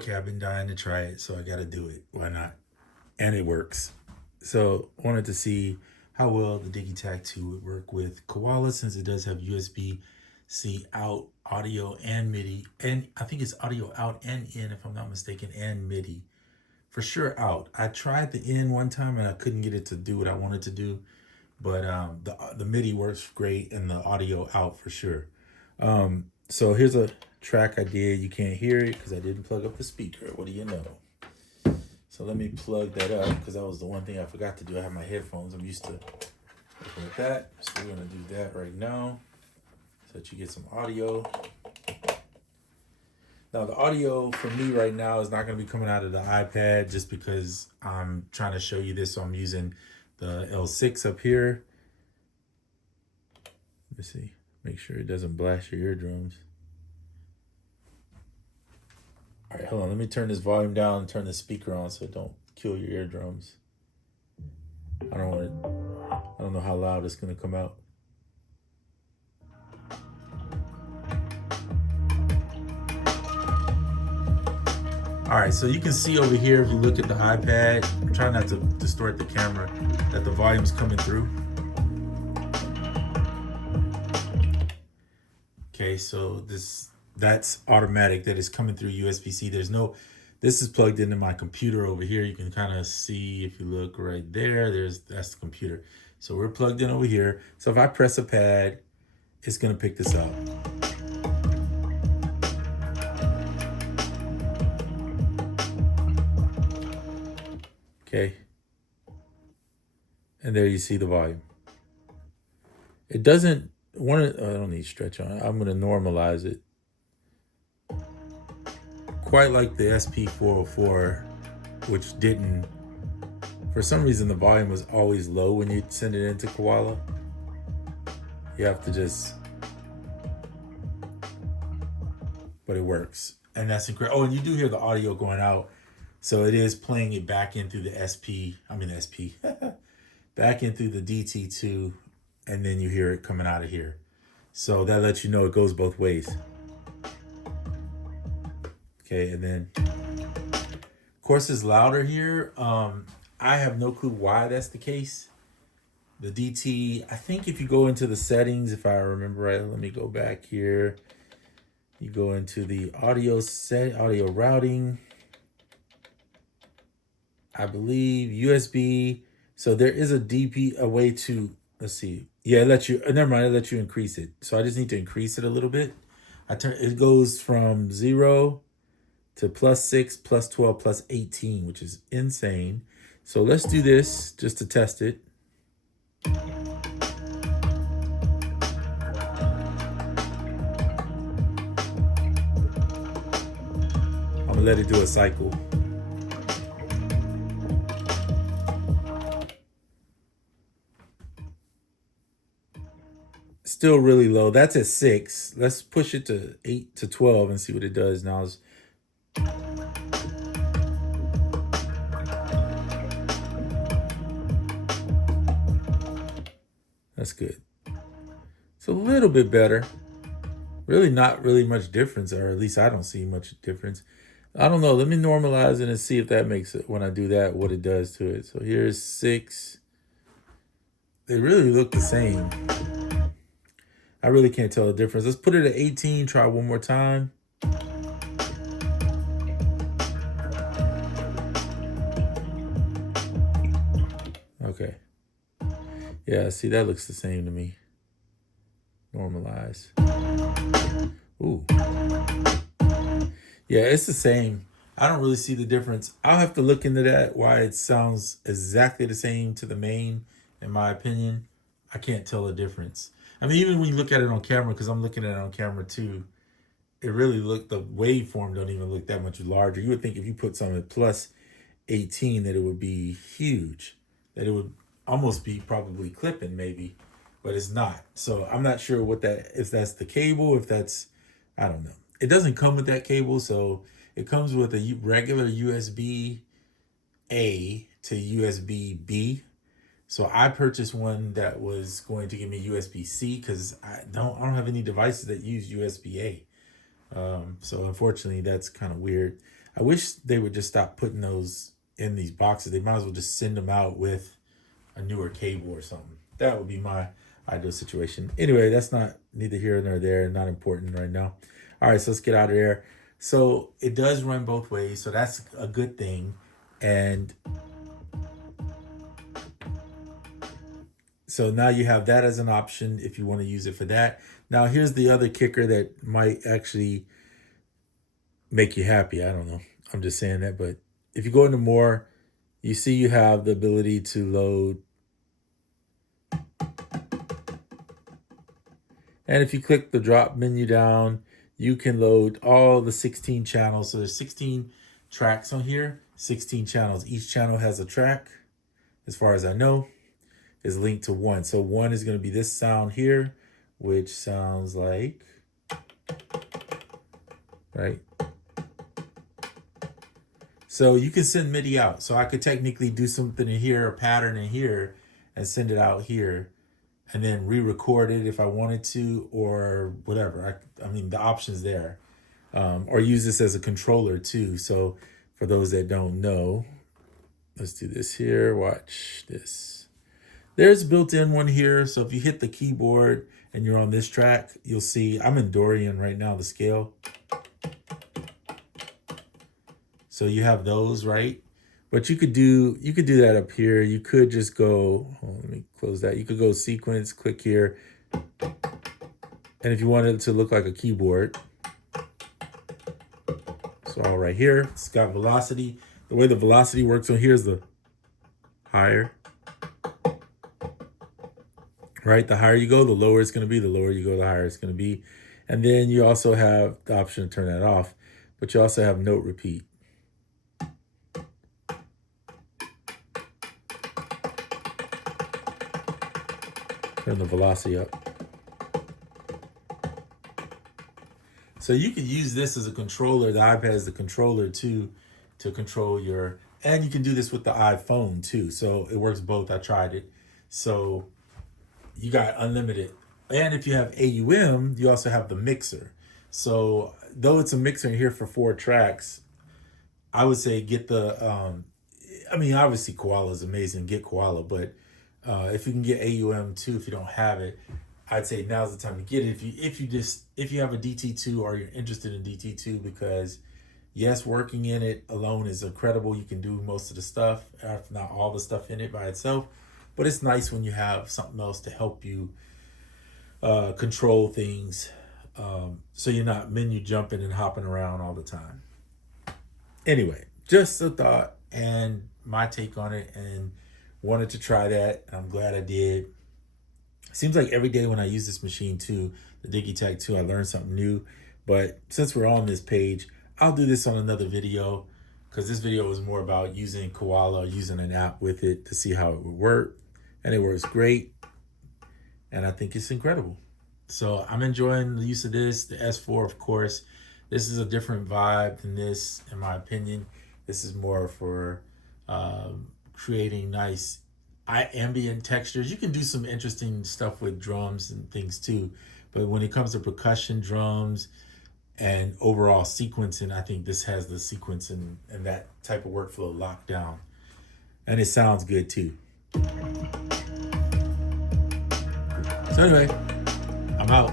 Okay, I've been dying to try it, so I got to do it. Why not? And it works. So I wanted to see how well the Digitakt 2 would work with Koala, since it does have USB-C out audio and MIDI. And I think it's audio out and in, if I'm not mistaken, and MIDI. For sure out. I tried the in one time and I couldn't get it to do what I wanted to do. But the MIDI works great and the audio out for sure. So here's a track I did. You can't hear it because I didn't plug up the speaker. What do you know? So let me plug that up because that was the one thing I forgot to do. I have my headphones. I'm used to working with that. So we're going to do that right now so that you get some audio. Now the audio for me right now is not going to be coming out of the iPad just because I'm trying to show you this. So I'm using the L6 up here. Let me see. Make sure it doesn't blast your eardrums. All right, hold on. Let me turn this volume down and turn the speaker on so it don't kill your eardrums. I don't know how loud it's gonna come out. All right, so you can see over here if you look at the iPad, I'm trying not to distort the camera, that the volume's coming through. Okay, so that's automatic, that is coming through USB-C. This is plugged into my computer over here. You can kind of see if you look right there, that's the computer. So we're plugged in over here. So if I press a pad, it's gonna pick this up. Okay. And there you see the volume. It doesn't I don't need stretch on it. I'm gonna normalize it. Quite like the SP404, which didn't, for some reason the volume was always low when you send it into Koala. You have to but it works. And that's incredible. Oh, and you do hear the audio going out. So it is playing it back in through the SP, back in through the DT2, and then you hear it coming out of here. So that lets you know it goes both ways. Okay, and then of course it's louder here. I have no clue why that's the case. The DT, I think if you go into the settings, if I remember right, let me go back here. You go into the audio routing. I believe USB. So there is a way to, let's see. Yeah, it lets you, never mind, it lets you increase it. So I just need to increase it a little bit. It goes from 0 to +6, +12, +18, which is insane. So let's do this just to test it. I'm gonna let it do a cycle. Still really low. That's at 6. Let's push it to 8 to 12 and see what it does now. That's good. It's a little bit better. Really not really much difference, or at least I don't see much difference. I don't know. Let me normalize it and see if that makes it, when I do that, what it does to it. So here's 6. They really look the same. I really can't tell the difference. Let's put it at 18, try one more time. Okay. Yeah, see, that looks the same to me. Normalize. Ooh. Yeah, it's the same. I don't really see the difference. I'll have to look into that, why it sounds exactly the same to the main, in my opinion. I can't tell the difference. I mean, even when you look at it on camera, because I'm looking at it on camera too, it really the waveform don't even look that much larger. You would think if you put something at +18 that it would be huge, that it would almost be probably clipping maybe, but it's not. So I'm not sure if that's the cable, if that's, I don't know. It doesn't come with that cable, so it comes with a regular USB A to USB B. So I purchased one that was going to give me USB C because I don't have any devices that use USB A. So unfortunately, that's kind of weird. I wish they would just stop putting those in these boxes. They might as well just send them out with a newer cable or something. That would be my ideal situation. Anyway, that's not neither here nor there, not important right now. All right, so let's get out of there. So it does run both ways, so that's a good thing. And so now you have that as an option if you want to use it for that. Now here's the other kicker that might actually make you happy. I don't know. I'm just saying that, but if you go into more, you see you have the ability to load. And if you click the drop menu down, you can load all the 16 channels. So there's 16 tracks on here, 16 channels. Each channel has a track, as far as I know, is linked to one. So one is going to be this sound here, which sounds like, right? So you can send MIDI out. So I could technically do something in here, a pattern in here, and send it out here, and then re-record it if I wanted to, or whatever. I mean, the option's there. Or use this as a controller too. So for those that don't know, let's do this here. Watch this. There's a built-in one here. So if you hit the keyboard and you're on this track, you'll see I'm in Dorian right now, the scale. So you have those, right? But you could do that up here. You could just go, let me close that. You could go sequence, click here. And if you wanted it to look like a keyboard, so all right here, it's got velocity. The way the velocity works on here is the higher, right? The higher you go, the lower it's going to be. The lower you go, the higher it's going to be. And then you also have the option to turn that off, but you also have note repeat. Turn the velocity up. So you can use this as a controller. The iPad is the controller too, to control your, and you can do this with the iPhone too. So it works both. I tried it. So you got unlimited. And if you have AUM, you also have the mixer. So though it's a mixer in here for 4 tracks, I would say get the, I mean, obviously Koala is amazing. Get Koala, but if you can get AUM too, if you don't have it, I'd say now's the time to get it. If you have a DT2 or you're interested in DT2, because yes, working in it alone is incredible. You can do most of the stuff, if not all the stuff in it by itself. But it's nice when you have something else to help you control things, so you're not menu jumping and hopping around all the time. Anyway, just a thought and my take on it, and wanted to try that. I'm glad I did. Seems like every day when I use this machine too, the Digitakt 2, I learn something new. But since we're on this page, I'll do this on another video, because this video was more about using Koala, using an app with it to see how it would work. And it works great. And I think it's incredible. So I'm enjoying the use of this. The S4, of course, this is a different vibe than this, in my opinion. This is more for creating nice ambient textures. You can do some interesting stuff with drums and things too. But when it comes to percussion, drums, and overall sequencing, I think this has the sequencing and that type of workflow locked down. And it sounds good too. So anyway, I'm out.